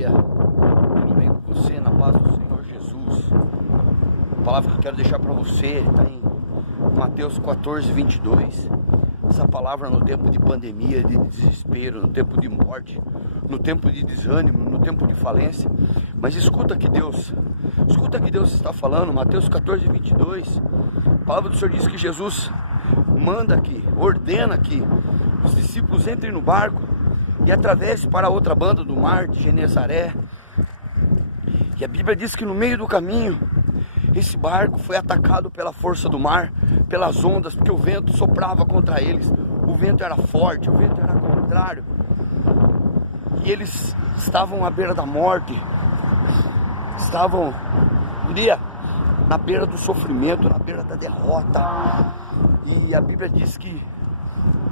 dia, tudo bem com você? Na paz do Senhor Jesus. A palavra que eu quero deixar para você está em Mateus 14, 22. Essa palavra no tempo de pandemia, de desespero, no tempo de morte, no tempo de desânimo, no tempo de falência. Mas escuta que Deus está falando. Mateus 14, 22. A palavra do Senhor diz que Jesus manda aqui, ordena que os discípulos entrem no barco e atravesse para a outra banda do mar de Genezaré. E a Bíblia diz que no meio do caminho, esse barco foi atacado pela força do mar, pelas ondas, porque o vento soprava contra eles. O vento era forte, o vento era contrário. E eles estavam à beira da morte, estavam na beira do sofrimento, na beira da derrota. E a Bíblia diz que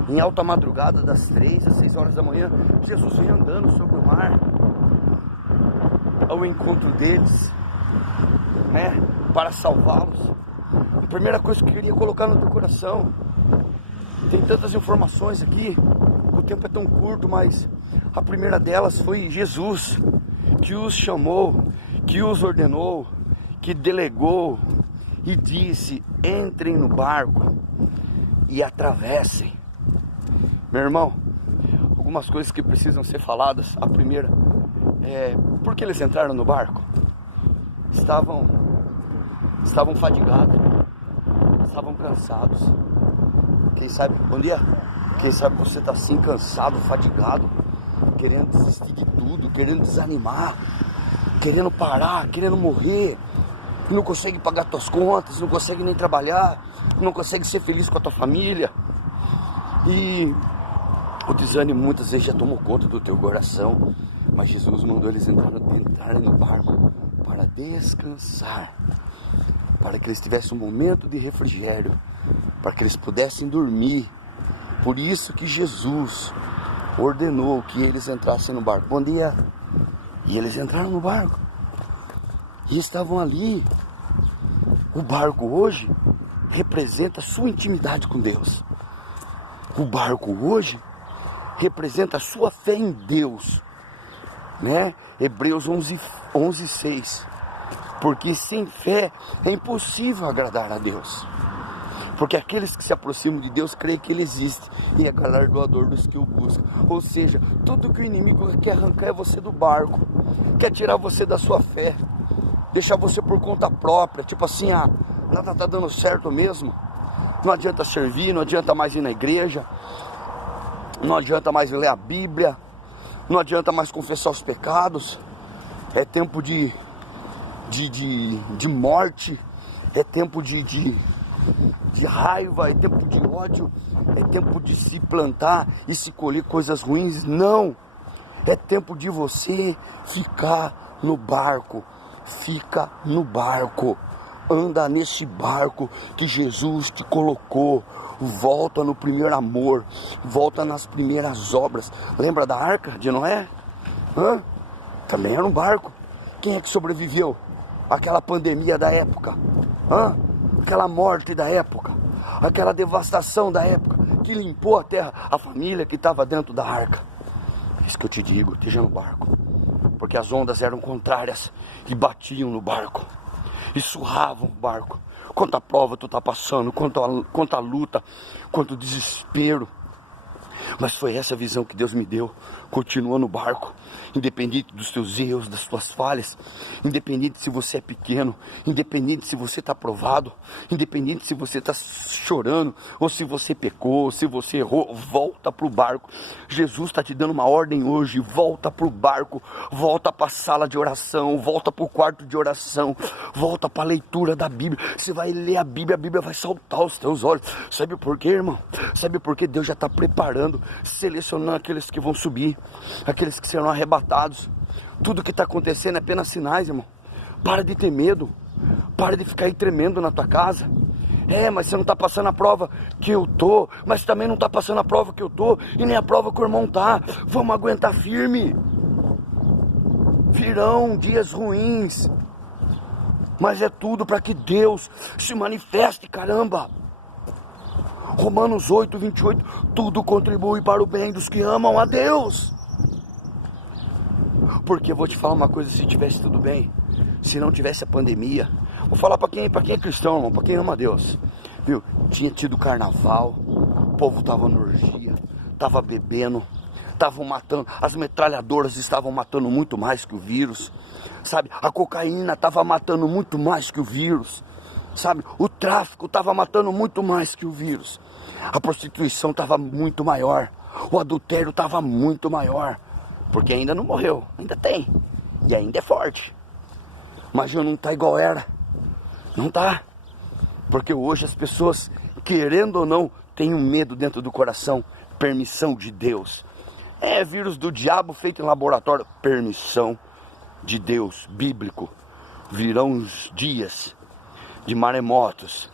em alta madrugada, das 3 às 6 horas da manhã, Jesus vem andando sobre o mar ao encontro deles, para salvá-los. A primeira coisa que eu queria colocar no teu coração, tem tantas informações aqui, o tempo é tão curto, mas a primeira delas foi Jesus, que os chamou, que os ordenou, que delegou e disse: entrem no barco e atravessem. Meu irmão, algumas coisas que precisam ser faladas. A primeira é: por que eles entraram no barco? Estavam fadigados, estavam cansados. Quem sabe, bom dia, quem sabe você está assim, cansado, fadigado, querendo desistir de tudo, querendo desanimar, querendo parar, querendo morrer, e não consegue pagar suas contas, não consegue nem trabalhar, não consegue ser feliz com a tua família. E o desânimo muitas vezes já tomou conta do teu coração, mas Jesus mandou eles entrarem no barco para descansar, para que eles tivessem um momento de refrigério, para que eles pudessem dormir. Por isso que Jesus ordenou que eles entrassem no barco. Bom dia. E eles entraram no barco e estavam ali. O barco hoje representa a sua intimidade com Deus. O barco hoje representa a sua fé em Deus, Hebreus 11:6. Porque sem fé é impossível agradar a Deus. Porque aqueles que se aproximam de Deus creem que Ele existe e é galardoador dos que o buscam. Ou seja, tudo que o inimigo quer arrancar é você do barco, quer tirar você da sua fé, deixar você por conta própria, tipo assim, nada está dando certo mesmo. Não adianta servir, não adianta mais ir na igreja, não adianta mais ler a Bíblia, não adianta mais confessar os pecados. É tempo de morte, é tempo de raiva, é tempo de ódio, é tempo de se plantar e se colher coisas ruins. Não, é tempo de você ficar no barco. Fica no barco, anda nesse barco que Jesus te colocou. Volta no primeiro amor, volta nas primeiras obras. Lembra da arca de Noé? Também era um barco. Quem é que sobreviveu àquela pandemia da época? Aquela morte da época, aquela devastação da época, que limpou a terra, a família que estava dentro da arca. É isso que eu te digo, esteja no barco, porque as ondas eram contrárias e batiam no barco, e surravam o barco. Quanta prova tu está passando, quanta luta, quanto desespero. Mas foi essa visão que Deus me deu. Continua no barco, independente dos teus erros, das tuas falhas, independente se você é pequeno, independente se você está provado, independente se você está chorando, ou se você pecou, ou se você errou, volta para o barco. Jesus está te dando uma ordem hoje: volta para o barco, volta para a sala de oração, volta para o quarto de oração, volta para a leitura da Bíblia. Você vai ler a Bíblia vai saltar os teus olhos. Sabe por quê, irmão? Sabe por quê? Deus já está preparando, selecionando aqueles que vão subir, aqueles que serão arrebatados. Tudo que está acontecendo é apenas sinais, irmão. Para de ter medo, para de ficar aí tremendo na tua casa. Mas você não está passando a prova que eu tô, mas também não está passando a prova que eu tô, e nem a prova que o irmão tá. Vamos aguentar firme. Virão dias ruins, mas é tudo para que Deus se manifeste, caramba. Romanos 8, 28, tudo contribui para o bem dos que amam a Deus. Porque vou te falar uma coisa, se tivesse tudo bem, se não tivesse a pandemia, vou falar para quem é cristão, irmão, para quem ama Deus, viu? Tinha tido carnaval, o povo tava na orgia, tava bebendo, estavam matando, as metralhadoras estavam matando muito mais que o vírus, sabe? A cocaína estava matando muito mais que o vírus, sabe? O tráfico estava matando muito mais que o vírus, a prostituição estava muito maior, o adultério estava muito maior, porque ainda não morreu, ainda tem, e ainda é forte, mas já não está igual era, não está, porque hoje as pessoas, querendo ou não, têm um medo dentro do coração, permissão de Deus. É vírus do diabo feito em laboratório, permissão de Deus, bíblico. Virão os dias de maremotos,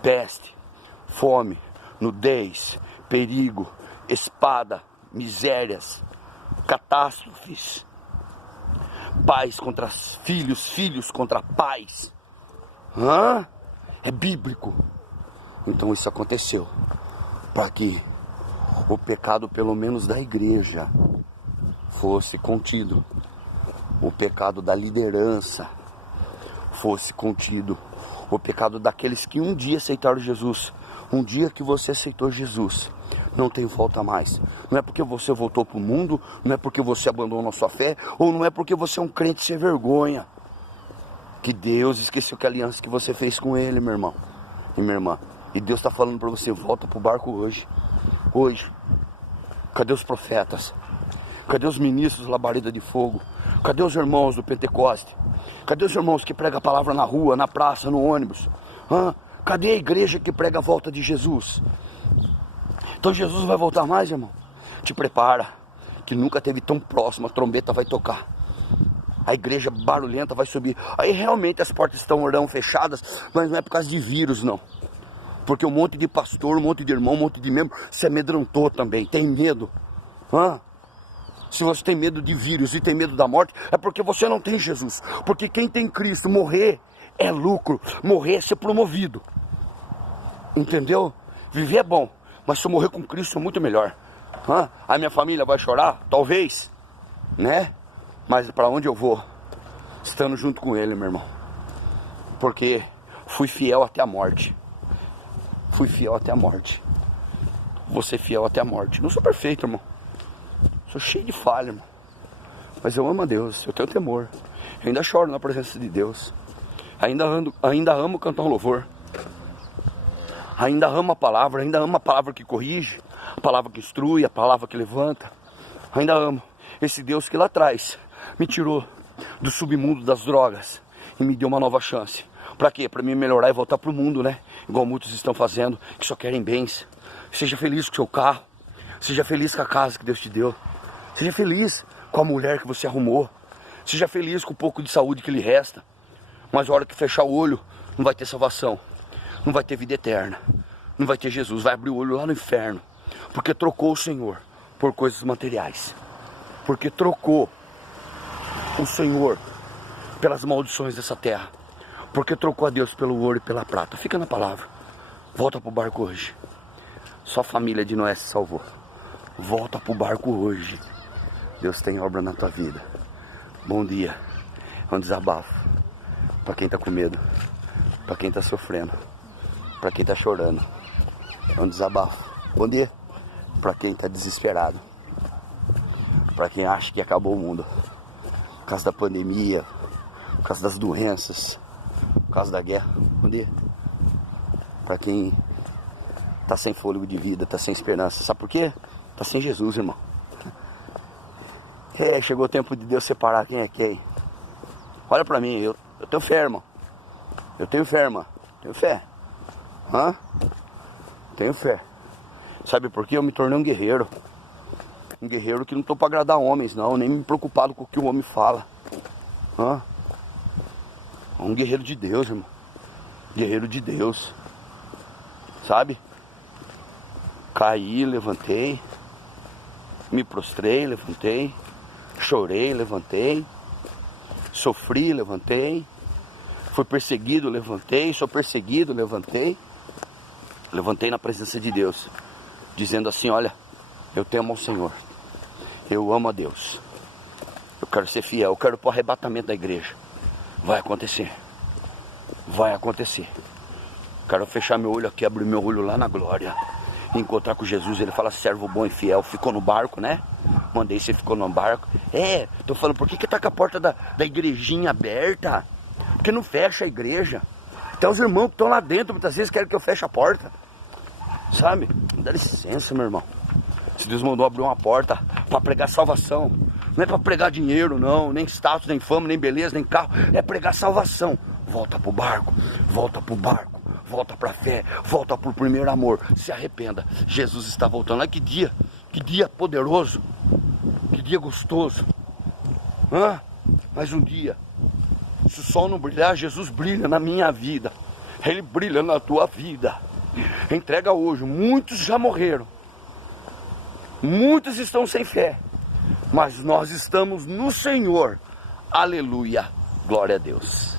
peste, fome, nudez, perigo, espada, misérias, catástrofes, pais contra filhos, filhos contra pais. É bíblico. Então isso aconteceu para que o pecado, pelo menos da igreja, fosse contido. O pecado da liderança fosse contido. O pecado daqueles que um dia aceitaram Jesus. Um dia que você aceitou Jesus, não tem volta mais. Não é porque você voltou para o mundo, não é porque você abandonou a sua fé, ou não é porque você é um crente sem vergonha, que Deus esqueceu que a aliança que você fez com Ele, meu irmão e minha irmã. E Deus está falando para você, volta para o barco hoje. Hoje. Cadê os profetas? Cadê os ministros da labareda de fogo? Cadê os irmãos do Pentecoste? Cadê os irmãos que pregam a palavra na rua, na praça, no ônibus? Cadê a igreja que prega a volta de Jesus? Então Jesus vai voltar mais, irmão? Te prepara, que nunca teve tão próximo, a trombeta vai tocar. A igreja barulhenta vai subir. Aí realmente as portas estarão fechadas, mas não é por causa de vírus, não. Porque um monte de pastor, um monte de irmão, um monte de membro se amedrontou também, tem medo. Se você tem medo de vírus e tem medo da morte, é porque você não tem Jesus. Porque quem tem Cristo, morrer é lucro, morrer é ser promovido. Entendeu? Viver é bom, mas se eu morrer com Cristo é muito melhor. A minha família vai chorar? Talvez, né? Mas para onde eu vou? Estando junto com Ele, meu irmão. Porque fui fiel até a morte. Fui fiel até a morte. Vou ser fiel até a morte. Não sou perfeito, irmão. Sou cheio de falha, irmão. Mas eu amo a Deus, eu tenho temor. Eu ainda choro na presença de Deus. Ainda amo cantar um louvor. Ainda amo a palavra, ainda amo a palavra que corrige, a palavra que instrui, a palavra que levanta. Ainda amo esse Deus que lá atrás me tirou do submundo das drogas e me deu uma nova chance. Pra quê? Pra mim melhorar e voltar pro mundo, né? Igual muitos estão fazendo, que só querem bens. Seja feliz com o seu carro. Seja feliz com a casa que Deus te deu. Seja feliz com a mulher que você arrumou. Seja feliz com o pouco de saúde que lhe resta. Mas a hora que fechar o olho, não vai ter salvação. Não vai ter vida eterna. Não vai ter Jesus. Vai abrir o olho lá no inferno. Porque trocou o Senhor por coisas materiais. Porque trocou o Senhor pelas maldições dessa terra. Porque trocou a Deus pelo ouro e pela prata. Fica na palavra. Volta pro barco hoje. Só a família de Noé se salvou. Volta pro barco hoje. Deus tem obra na tua vida. Bom dia. É um desabafo. Para quem tá com medo. Para quem tá sofrendo. Para quem tá chorando. É um desabafo. Bom dia. Para quem tá desesperado. Para quem acha que acabou o mundo. Por causa da pandemia. Por causa das doenças. Por causa da guerra. Bom dia. Para quem tá sem fôlego de vida, tá sem esperança. Sabe por quê? Tá sem Jesus, irmão. Chegou o tempo de Deus separar quem é quem. Olha pra mim, eu tenho fé, irmão. Eu tenho fé, irmão. Tenho fé. Tenho fé. Sabe por quê? Eu me tornei um guerreiro. Um guerreiro que não tô pra agradar homens, não. Nem me preocupado com o que o homem fala. Um guerreiro de Deus, irmão. Guerreiro de Deus. Sabe? Caí, levantei. Me prostrei, levantei. Chorei, levantei. Sofri, levantei. Fui perseguido, levantei. Sou perseguido, levantei. Levantei na presença de Deus, dizendo assim: olha, eu temo ao Senhor. Eu amo a Deus. Eu quero ser fiel, eu quero ir para o arrebatamento da igreja. Vai acontecer. Vai acontecer. Quero fechar meu olho aqui, abrir meu olho lá na glória. Encontrar com Jesus, ele fala, servo bom e fiel. Ficou no barco, né? Mandei, você ficou no barco. Tô falando, por que tá com a porta da igrejinha aberta? Porque não fecha a igreja. Até os irmãos que estão lá dentro, muitas vezes querem que eu feche a porta. Sabe? Dá licença, meu irmão. Se Deus mandou abrir uma porta para pregar salvação, não é para pregar dinheiro, não, nem status, nem fama, nem beleza, nem carro, é pregar salvação. Volta pro barco, volta pro barco, volta pra fé, volta pro primeiro amor, se arrependa. Jesus está voltando. Olha que dia poderoso, que dia gostoso. Mais um dia. Se o sol não brilhar, Jesus brilha na minha vida, Ele brilha na tua vida. Entrega hoje. Muitos já morreram, muitos estão sem fé, mas nós estamos no Senhor. Aleluia, glória a Deus.